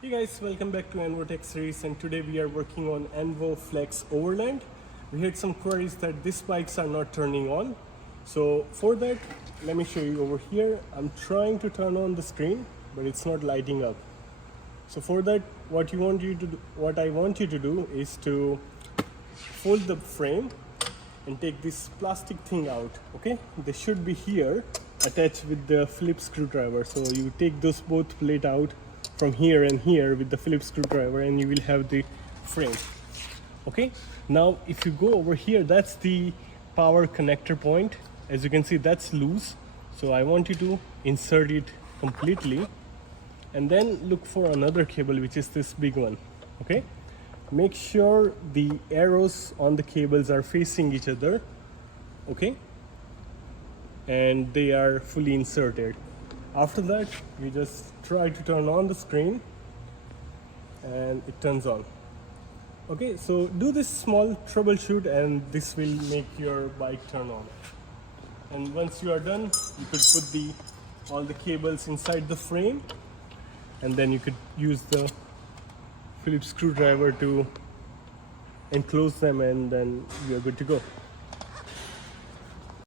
Hey guys, welcome back to ENVO Tech Series, and today we are working on ENVO Flex Overland. We had some queries that these bikes are not turning on. So for that, let me show you over here. I'm trying to turn on the screen, but it's not lighting up. So for that, what I want you to do is to fold the frame and take this plastic thing out. Okay, they should be here attached with the Phillips screwdriver. So you take those both plate out from here and here with the Phillips screwdriver, and you will have the frame. Okay, now if you go over here, that's the power connector point. As you can see, that's loose, so I want you to insert it completely and then look for another cable, which is this big one. Okay, make sure the arrows on the cables are facing each other. Okay, and they are fully inserted. After that, you just try to turn on the screen and it turns on. Okay, so do this small troubleshoot and this will make your bike turn on. And once you are done, you could put all the cables inside the frame, and then you could use the Phillips screwdriver to enclose them, and then you're good to go.